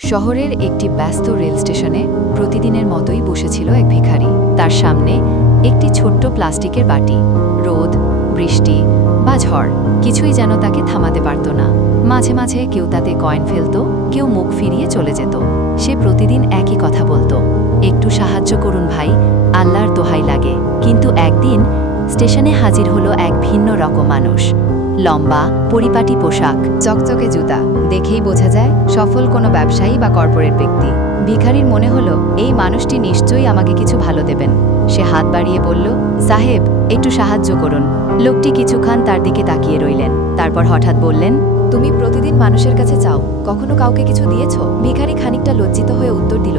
শহরের একটি ব্যস্ত রেল স্টেশনে প্রতিদিনের মতোই বসেছিল এক ভিখারি। তার সামনে একটি ছোট্ট প্লাস্টিকের বাটি। রোদ, বৃষ্টি বা ঝড়, কিছুই যেন তাকে থামাতে পারত না। মাঝে মাঝে কেউ তাতে কয়েন ফেলত, কেউ মুখ ফিরিয়ে চলে যেত। সে প্রতিদিন একই কথা বলতো। একটু সাহায্য করুন ভাই, আল্লাহর দোহাই লাগে। কিন্তু একদিন স্টেশনে হাজির হলো এক ভিন্ন রকম মানুষ। লম্বা, পরিপাটি পোশাক, চকচকে জুতা। দেখেই বোঝা যায়, সফল কোনো ব্যবসায়ী বা কর্পোরেট ব্যক্তি। ভিখারির মনে হলো, এই মানুষটি নিশ্চয়ই আমাকে কিছু ভালো দেবেন। সে হাত বাড়িয়ে বলল, সাহেব, একটু সাহায্য করুন। লোকটি কিছুক্ষণ তার দিকে তাকিয়ে রইলেন। তারপর হঠাৎ বললেন, তুমি প্রতিদিন মানুষের কাছে চাও, কখনো কাউকে কিছু দিয়েছ? ভিখারি খানিকটা লজ্জিত হয়ে উত্তর দিল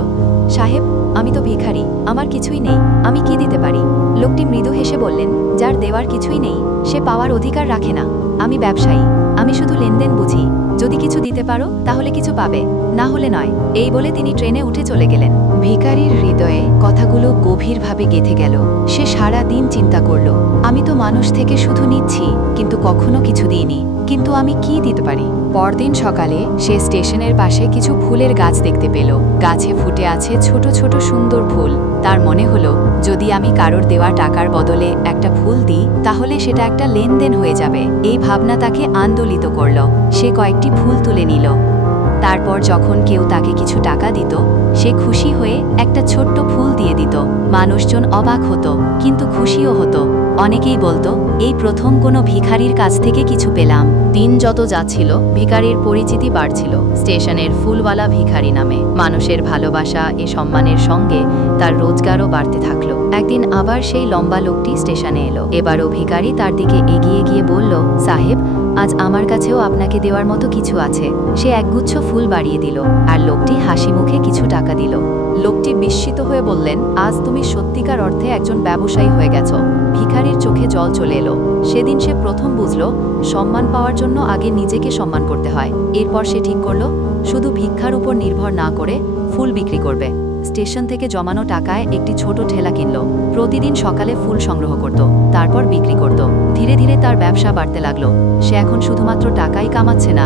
সাহেব, আমি তো ভিখারি, আমার কিছুই নেই, আমি কি দিতে পারি? লোকটি মৃদু হেসে বললেন, যার দেওয়ার কিছুই নেই, সে পাওয়ার অধিকার রাখে না, আমি ব্যবসায়ী, আমি শুধু লেনদেন বুঝি। যদি কিছু দিতে পারো, তাহলে কিছু পাবে। না হলে নয়। এই বলে তিনি ট্রেনে উঠে চলে গেলেন। ভিখারির হৃদয়ে কথাগুলো গভীরভাবে গেঁথে গেল। সে সারা দিন চিন্তা করল, আমি তো মানুষ থেকে শুধু নিচ্ছি, কিন্তু কখনো কিছু দিইনি। কিন্তু আমি কি দিতে পারি? পরদিন সকালে সে স্টেশনের পাশে কিছু ফুলের গাছ দেখতে পেল। গাছে ফুটে আছে ছোট ছোট সুন্দর ফুল। তার মনে হলো, যদি আমি কারোর দেওয়া টাকার বদলে একটা ফুল দিই, তাহলে সেটা একটা লেনদেন হয়ে যাবে। এই ভাবনা তাকে আন্দোলিত করল। সে কয়েকটি ফুল তুলে নিল। তারপর যখন কেউ তাকে কিছু টাকা দিত, সে খুশি হয়ে একটা ছোট্ট ফুল দিয়ে দিত। মানুষজন অবাক হতো, কিন্তু খুশিও হতো। অনেকেই বলতো, এই প্রথম কোনো ভিখারির কাছ থেকে কিছু পেলাম। দিন যত যাচ্ছিল, ভিখারির পরিচিতি বাড়ছিল। স্টেশনের ফুলওয়ালা ভিখারি নামে। মানুষের ভালোবাসা, এ সম্মানের সঙ্গে তার রোজগারও বাড়তে থাকল। একদিন আবার সেই লম্বা লোকটি স্টেশনে এলো। এবারও ভিখারি তার দিকে এগিয়ে গিয়ে বলল, সাহেব, আজ আমার কাছেও আপনাকে দেওয়ার মতো কিছু আছে। সে একগুচ্ছ ফুল বাড়িয়ে দিল আর লোকটি হাসি মুখে কিছু টাকা দিল। লোকটি বিস্মিত হয়ে বললেন, আজ তুমি সত্যিকার অর্থে একজন ব্যবসায়ী হয়ে গেছ। ভিখারির চোখে জল চলে এলো। সেদিন সে প্রথম বুঝল, সম্মান পাওয়ার জন্য আগে নিজেকে সম্মান করতে হয়। এরপর সে ঠিক করল, শুধু ভিক্ষার উপর নির্ভর না করে ফুল বিক্রি করবে। স্টেশন থেকে জমানো টাকায় একটি ছোট ঠেলা কিনল। প্রতিদিন সকালে ফুল সংগ্রহ করত, তারপর বিক্রি করত। ধীরে ধীরে তার ব্যবসা বাড়তে লাগল। সে এখন শুধুমাত্র টাকাই কামাচ্ছে না,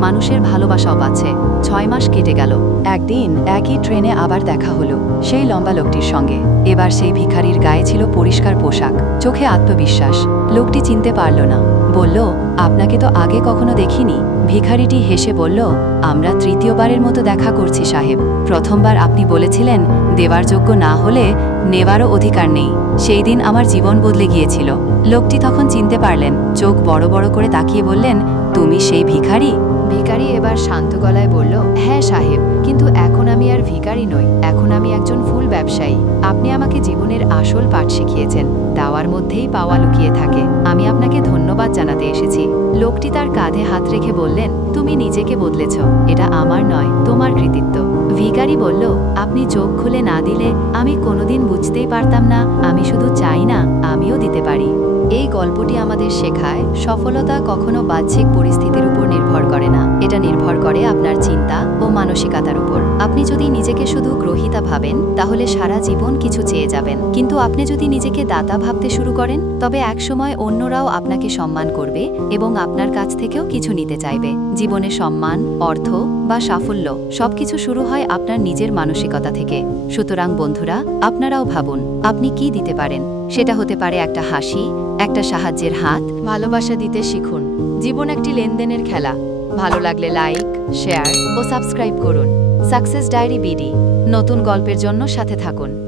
মানুষের ভালোবাসাও পাচ্ছে। ছয় মাস কেটে গেল। একদিন একই ট্রেনে আবার দেখা হলো, সেই লম্বা লোকটির সঙ্গে। এবার সেই ভিখারির গায়ে ছিল পরিষ্কার পোশাক, চোখে আত্মবিশ্বাস। লোকটি চিনতে পারল না। বলল, আপনাকে তো আগে কখনো দেখিনি? ভিখারিটি হেসে বলল, আমরা তৃতীয়বারের মতো দেখা করছি, সাহেব। প্রথমবার আপনি বলেছিলেন, দেওয়ার যোগ্য না হলে নেওয়ারও অধিকার নেই। সেই দিন আমার জীবন বদলে গিয়েছিল। লোকটি তখন চিনতে পারলেন, চোখ বড় বড় করে তাকিয়ে বললেন, তুমি সেই ভিখারি? ভিখারি এবার শান্ত গলায় বলল হ্যাঁ সাহেব, কিন্তু এখন আমি আর ভিখারি নই, এখন আমি একজন ফুল ব্যবসায়ী। আপনি আমাকে জীবনের আসল পাঠ শিখিয়েছেন, দেওয়ার মধ্যেই পাওয়া লুকিয়ে থাকে। আমি আপনাকে ধন্যবাদ জানাতে এসেছি। লোকটি তার কাঁধে হাত রেখে বললেন, তুমি নিজেকে বদলেছ, এটা আমার নয়, তোমার কৃতিত্ব। ভিকারি বলল, আপনি চোখ খুলে না দিলে আমি কোনোদিন বুঝতেই পারতাম না, আমি শুধু চাই না, আমিও দিতে পারি। এই গল্পটি আমাদের শেখায় সফলতা কখনো বাহ্যিক পরিস্থিতির উপর এটা নির্ভর করে আপনার চিন্তা ও মানসিকতার উপর। আপনি যদি নিজেকে শুধু গ্রহিতা ভাবেন, তাহলে সারা জীবন কিছু চেয়ে যাবেন। কিন্তু আপনি যদি নিজেকে দাতা ভাবতে শুরু করেন, তবে একসময় অন্যরাও আপনাকে সম্মান করবে এবং আপনার কাছ থেকেও কিছু নিতে চাইবে। জীবনে সম্মান, অর্থ বা সাফল্য সবকিছু শুরু হয় আপনার নিজের মানসিকতা থেকে। সুতরাং বন্ধুরা, আপনারাও ভাবুন, আপনি কি দিতে পারেন? সেটা হতে পারে একটা হাসি, একটা সাহায্যের হাত, ভালোবাসা দিতে শিখুন। জীবন একটি লেনদেনের খেলা। ভালো লাগলে লাইক শেয়ার ও সাবস্ক্রাইব করুন। সাকসেস ডায়েরি বিডি নতুন গল্পের জন্য সাথে থাকুন।